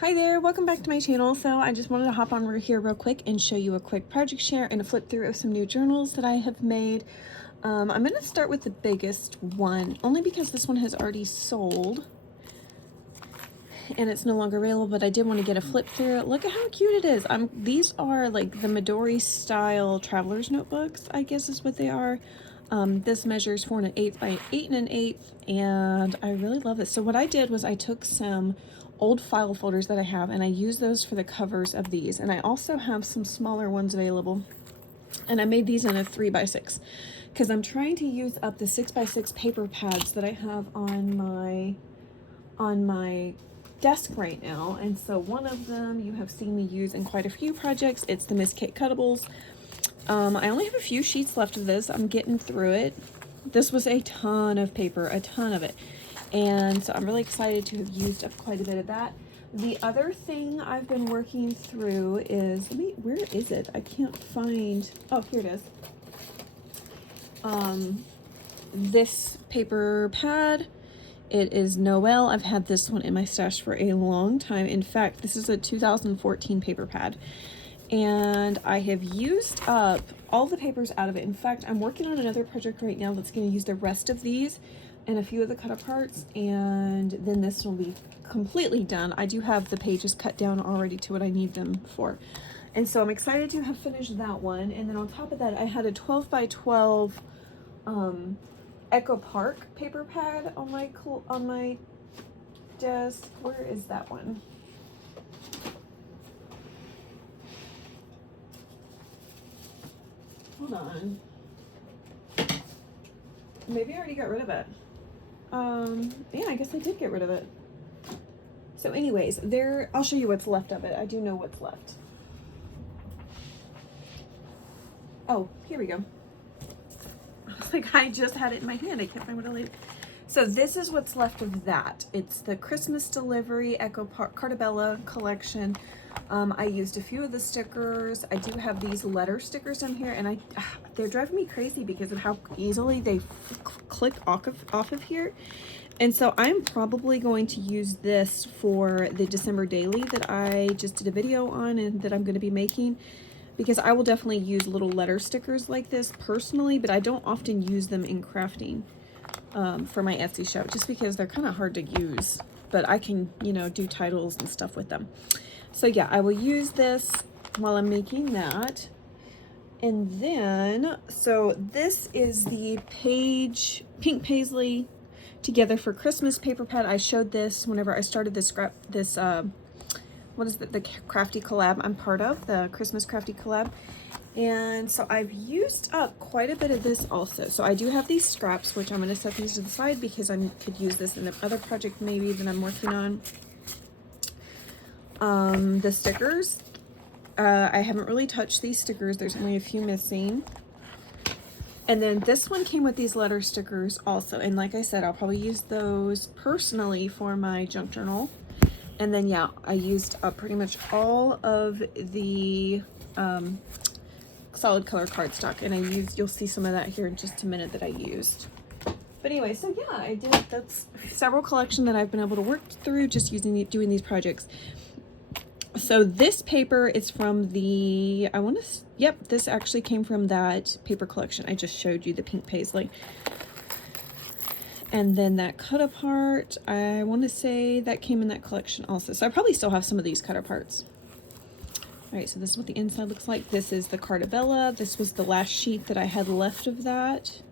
Hi there, welcome back to my channel. So I just wanted to hop on here real quick and show you a quick project share and a flip through of some new journals that I have made. I'm going to start with the biggest one, only because this one has already sold and it's no longer available, but I did want to get a flip through. Look at how cute it is. These are like the Midori style traveler's notebooks, I guess is what they are. This measures 4 1/8 by 8 1/8, and I really love it. So what I did was I took some old file folders that I have and I used those for the covers of these, and I also have some smaller ones available, and I made these in a 3 by 6 because I'm trying to use up the 6 by 6 paper pads that I have on my desk right now. And so one of them you have seen me use in quite a few projects. It's the Miss Kate Cuttables. I only have a few sheets left of this. I'm getting through it. This was a ton of paper, a ton of it. And so I'm really excited to have used up quite a bit of that. The other thing I've been working through is, where is it? I can't find, oh, here it is. This paper pad. It is Noel. I've had this one in my stash for a long time. In fact, this is a 2014 paper pad. And I have used up all the papers out of it. In fact, I'm working on another project right now that's going to use the rest of these and a few of the cut aparts, and then this will be completely done. I do have the pages cut down already to what I need them for. And so I'm excited to have finished that one. And then on top of that, I had a 12 by 12 Echo Park paper pad on my desk. Where is that one? Hold on. Maybe I already got rid of it. Yeah, I guess I did get rid of it. So anyways, I'll show you what's left of it. I do know what's left. Oh, here we go. I was like, I just had it in my hand. I can't find what I laid. So this is what's left of that. It's the Christmas Delivery Echo Park Cartabella collection. I used a few of the stickers. I do have these letter stickers down here, and they're driving me crazy because of how easily they click off of here. And so I'm probably going to use this for the December daily that I just did a video on and that I'm going to be making, because I will definitely use little letter stickers like this personally, but I don't often use them in crafting for my Etsy shop, just because they're kind of hard to use, but I can, do titles and stuff with them. So yeah, I will use this while I'm making that. And then, so this is the Pink Paisley Together for Christmas paper pad. I showed this whenever I started this what is it, the crafty collab I'm part of, the Christmas crafty collab. And so I've used up quite a bit of this also. So I do have these scraps, which I'm going to set these to the side because I could use this in another project maybe that I'm working on. The stickers, I haven't really touched these stickers. There's only a few missing. And then this one came with these letter stickers also. And like I said, I'll probably use those personally for my junk journal. And then, yeah, I used up pretty much all of the solid color cardstock. And you'll see some of that here in just a minute that I used. But anyway, so yeah, that's several collection that I've been able to work through just doing these projects. So this paper is from the, yep, this actually came from that paper collection I just showed you, the Pink Paisley. And then that cut apart, I want to say that came in that collection also. So I probably still have some of these cut aparts. All right, so this is what the inside looks like. This is the Cartabella. This was the last sheet that I had left of that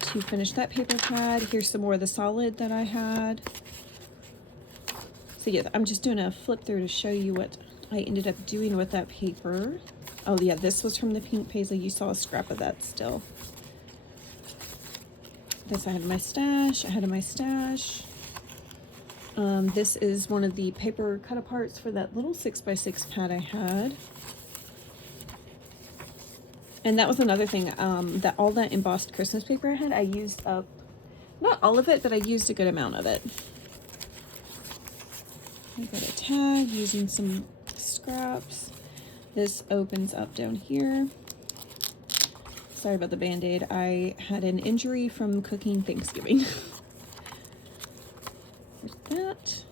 to finish that paper pad. Here's some more of the solid that I had. So yeah, I'm just doing a flip through to show you what I ended up doing with that paper. Oh yeah, this was from the Pink Paisley. You saw a scrap of that still. This I had in my stash. This is one of the paper cut aparts for that little 6 by 6 pad I had. And that was another thing, that all that embossed Christmas paper I had, I used up, not all of it, but I used a good amount of it. I got a tag using some scraps. This opens up down here. Sorry about the band-aid. I had an injury from cooking Thanksgiving. There's that.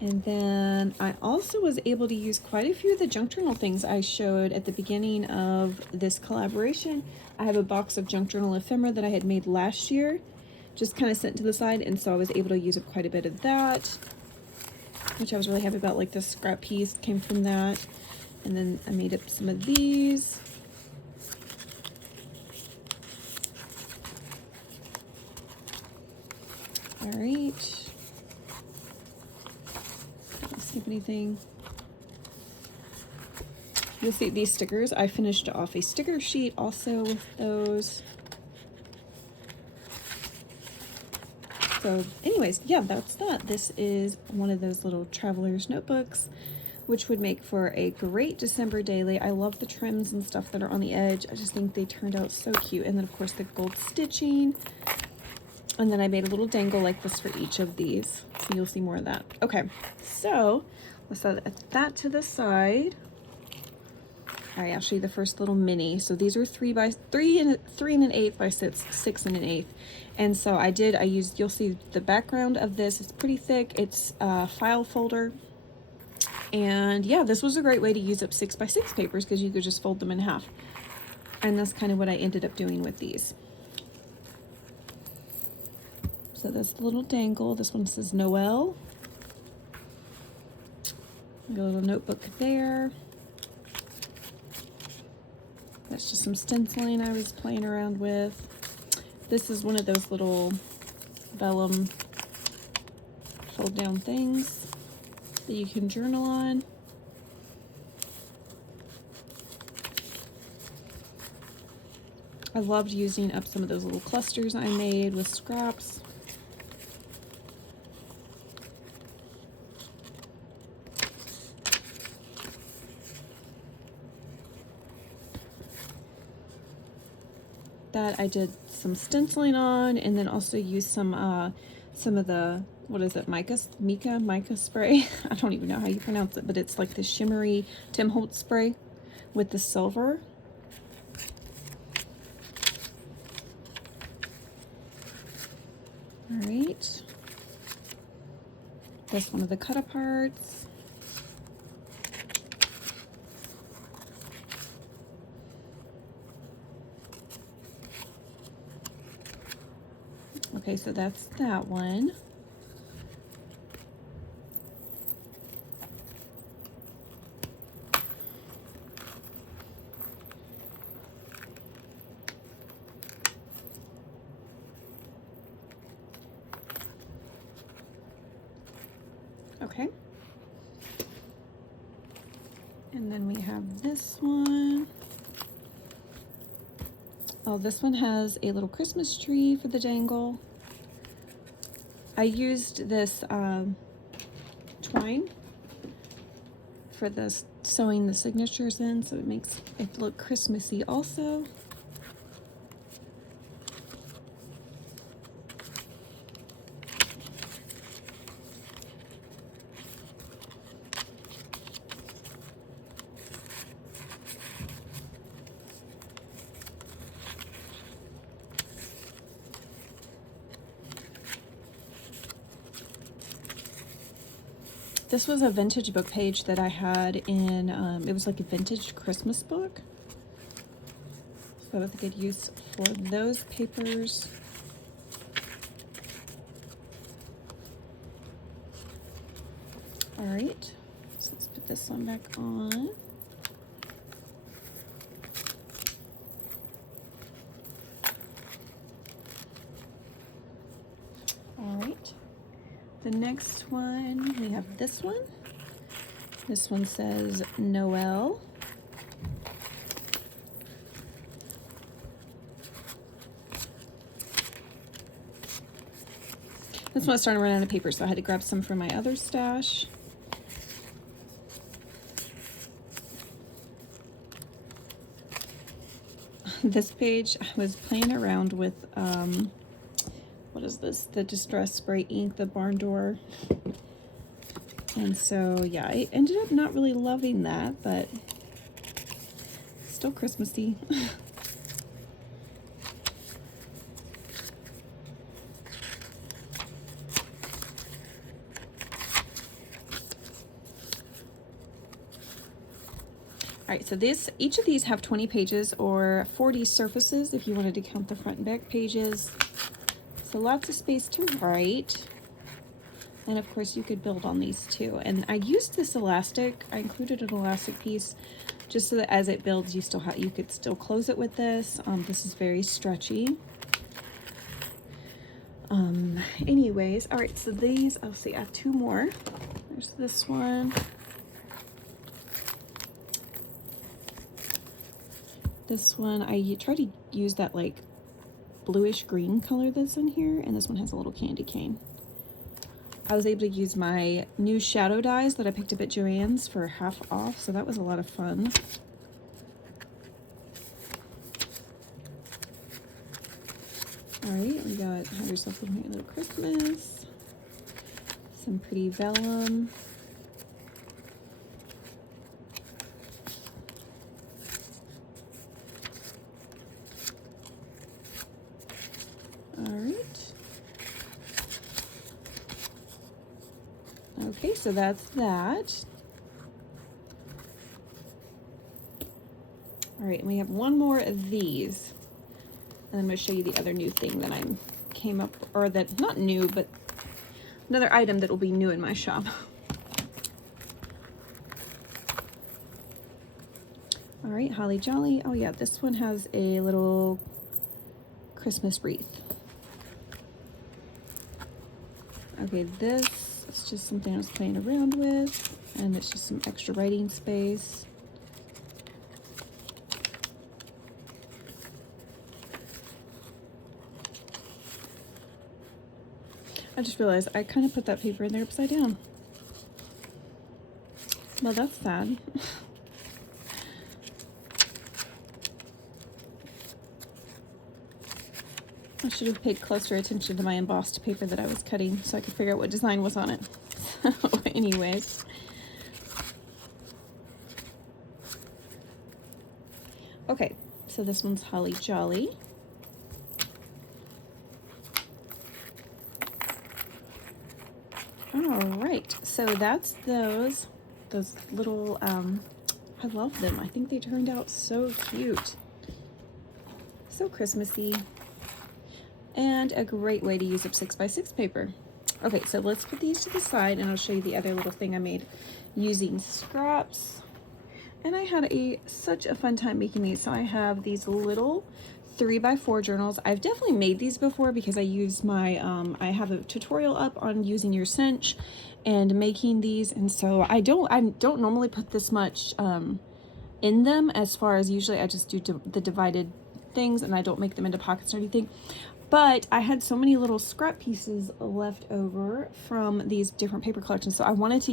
And then I also was able to use quite a few of the junk journal things I showed at the beginning of this collaboration. I have a box of junk journal ephemera that I had made last year, just kind of set to the side, and so I was able to use up quite a bit of that, which I was really happy about. Like this scrap piece came from that. And then I made up some of these. All right. Don't skip anything. You'll see these stickers. I finished off a sticker sheet also with those. So anyways, yeah, that's that. This is one of those little traveler's notebooks, which would make for a great December daily. I love the trims and stuff that are on the edge. I just think they turned out so cute. And then of course the gold stitching. And then I made a little dangle like this for each of these. So you'll see more of that. Okay, so let's set that to the side. All right, I'll show you the first little mini. So these are 3 and 1/8 by 6 and 1/8. And so I used, you'll see the background of this. It's pretty thick. It's a file folder. And yeah, this was a great way to use up 6 by 6 papers because you could just fold them in half. And that's kind of what I ended up doing with these. So that's the little dangle. This one says Noel. Got a little notebook there. That's just some stenciling I was playing around with. This is one of those little vellum fold down things that you can journal on. I loved using up some of those little clusters I made with scraps. That I did some stenciling on, and then also used some of the, what is it, mica spray. I don't even know how you pronounce it, but it's like the shimmery Tim Holtz spray with the silver. All right, that's one of the cut aparts. Okay, so that's that one. Okay. And then we have this one. Oh, this one has a little Christmas tree for the dangle. I used this twine for the sewing the signatures in, so it makes it look Christmassy also. This was a vintage book page that I had in, it was like a vintage Christmas book. So that's a good use for those papers. All right, so let's put this one back on. All right. The next one, we have this one. This one says Noel. This one was starting to run out of paper, so I had to grab some from my other stash. This page, I was playing around with what is this? The Distress Spray ink, the barn door. And so, yeah, I ended up not really loving that, but still Christmassy. right, so each of these have 20 pages or 40 surfaces if you wanted to count the front and back pages. So lots of space to write. And of course you could build on these too. And I used this elastic, I included an elastic piece just so that as it builds you could still close it with this. This is very stretchy. Anyways, all right, so these, I'll see, I have two more. There's this one. This one, I try to use that like bluish green color that's in here, and this one has a little candy cane. I was able to use my new shadow dies that I picked up at Joann's for half off, so that was a lot of fun. All right, we got Have Yourself a Merry Little Christmas, some pretty vellum. All right. Okay, so that's that. All right, and we have one more of these. And I'm going to show you the other new thing that I came up, or that, not new, but another item that will be new in my shop. All right, Holly Jolly. Oh yeah, this one has a little Christmas wreath. Okay, this is just something I was playing around with, and it's just some extra writing space. I just realized I kind of put that paper in there upside down. Well, that's sad. I should have paid closer attention to my embossed paper that I was cutting so I could figure out what design was on it. So anyways. Okay, so this one's Holly Jolly. All right, so that's those little, I love them. I think they turned out so cute. So Christmassy. And a great way to use up 6x6 paper. Okay, so let's put these to the side and I'll show you the other little thing I made using scraps. And I had such a fun time making these. So I have these little 3x4 journals. I've definitely made these before because I use my, I have a tutorial up on using your cinch and making these. And so I don't normally put this much in them, as far as usually I just do the divided things and I don't make them into pockets or anything. But I had so many little scrap pieces left over from these different paper collections, so I wanted to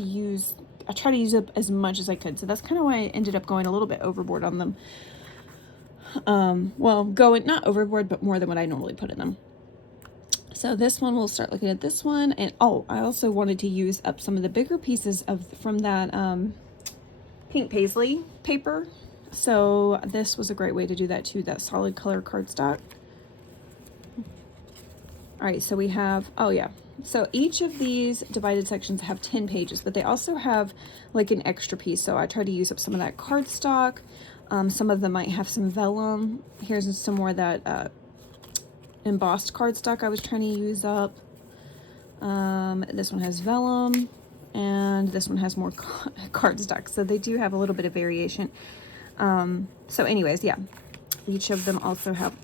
I try to use up as much as I could. So that's kind of why I ended up going a little bit overboard on them. Well, not overboard, but more than what I normally put in them. So this one, we'll start looking at this one. And oh, I also wanted to use up some of the bigger pieces from that pink paisley paper. So this was a great way to do that too, that solid color cardstock. All right, so we have, oh yeah, so each of these divided sections have 10 pages, but they also have like an extra piece. So I try to use up some of that cardstock. Some of them might have some vellum. Here's some more of that embossed cardstock I was trying to use up. This one has vellum, and this one has more cardstock. So they do have a little bit of variation. So anyways, yeah, each of them also have,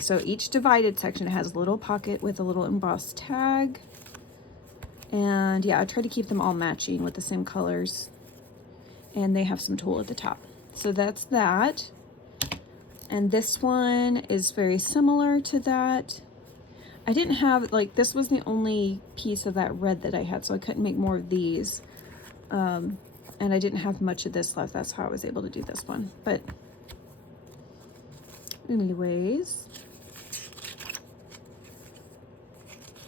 so each divided section has a little pocket with a little embossed tag. And yeah, I try to keep them all matching with the same colors. And they have some tulle at the top. So that's that. And this one is very similar to that. I didn't have, like, this was the only piece of that red that I had, so I couldn't make more of these. And I didn't have much of this left. That's how I was able to do this one. But anyways,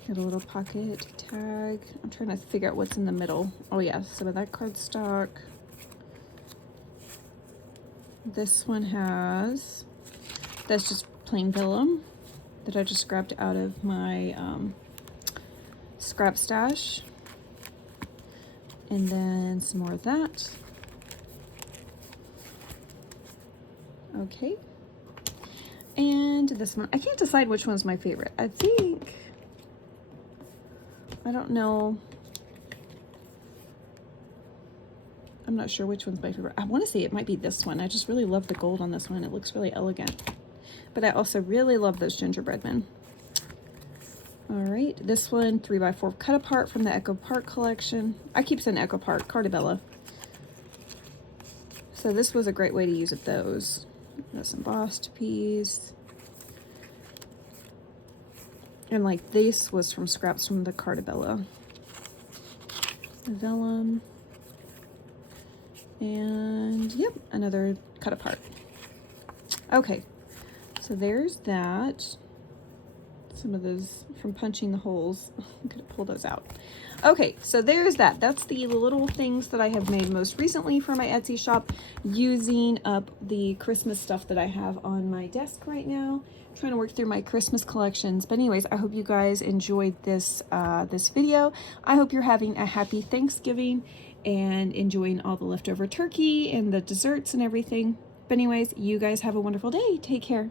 got a little pocket tag. I'm trying to figure out what's in the middle. Oh yeah, some of that cardstock. This one has, that's just plain vellum that I just grabbed out of my scrap stash. And then some more of that. Okay. And this one, I can't decide which one's my favorite. I don't know. I'm not sure which one's my favorite. I want to say it might be this one. I just really love the gold on this one. It looks really elegant. But I also really love those gingerbread men. All right, this one, 3x4 cut apart from the Echo Park collection. I keep saying Echo Park, Cartabella. So this was a great way to use up those. This embossed piece. And like this was from scraps from the Cartabella. Vellum. And yep, another cut apart. Okay, so there's that. Some of those from punching the holes. I'm gonna pull those out. Okay, so there's that. That's the little things that I have made most recently for my Etsy shop, using up the Christmas stuff that I have on my desk right now. I'm trying to work through my Christmas collections. But anyways, I hope you guys enjoyed this this video. I hope you're having a happy Thanksgiving and enjoying all the leftover turkey and the desserts and everything. But anyways, you guys have a wonderful day. Take care.